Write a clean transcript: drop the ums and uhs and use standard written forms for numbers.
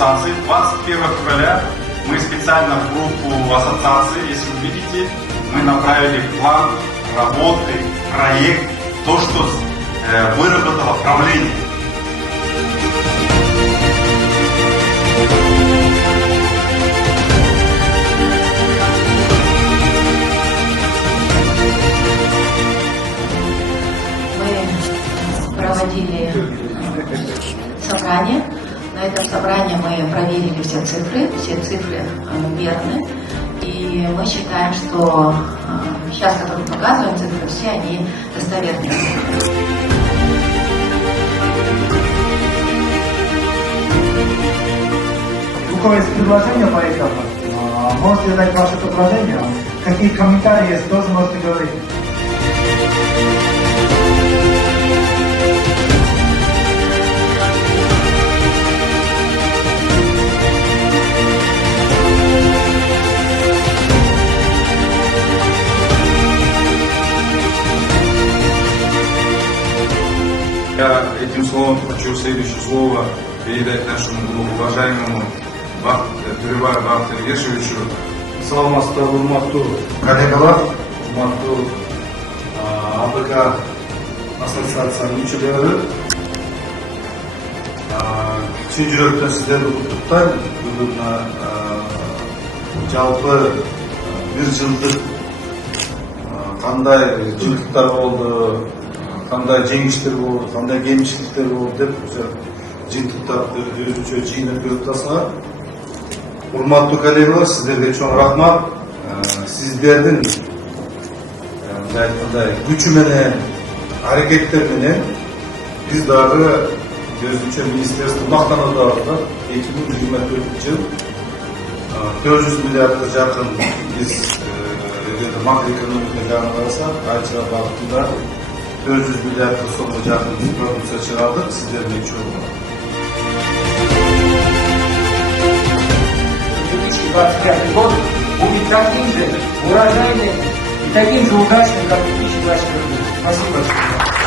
ассоциации. 21 февраля мы специально в группу ассоциации, если вы видите, мы направили план работы, проект, то, что выработало правление. Мы проводили собрание. На этом собрании мы проверили все цифры верны. И мы считаем, что сейчас, которые показываем цифры, все они достоверные. У кого есть предложения по этому? Можете дать ваши предложения? Какие комментарии есть, тоже можете говорить. Я этим словом хочу следующее слово передать нашему уважаемому Төребай Бахту Ергешевичу. Саламатсыздар, урматтуу коллегалар, урматтуу АБК ассоциациянын мүчөлөрү. Чын жүрөктөн сиздерди куттуктайм. Бүгүн жалпы бир жылдык кандай жылдыктар болду, кандай жеңиштер болду, кандай кемчиликтер болду деп жыйынтыктарды өзүнчө жыйнап көрүп атасыңар. Урматтуу коллегалар, сиздерге чоң рахмат. Сиздердин мындай айткандай күчү менен, аракеттер менен биз дагы өзүнчө министерство мактанып атат. 2024 жыл 400 миллиардга жакын биз макроэкономика жагына карасак, айча багытында 400 миллиардга сомго жакын продукция чыгардык. Сиздердин чоң 2025 год будет таким же урожайным и таким же удачным, как 2024 год. Спасибо большое.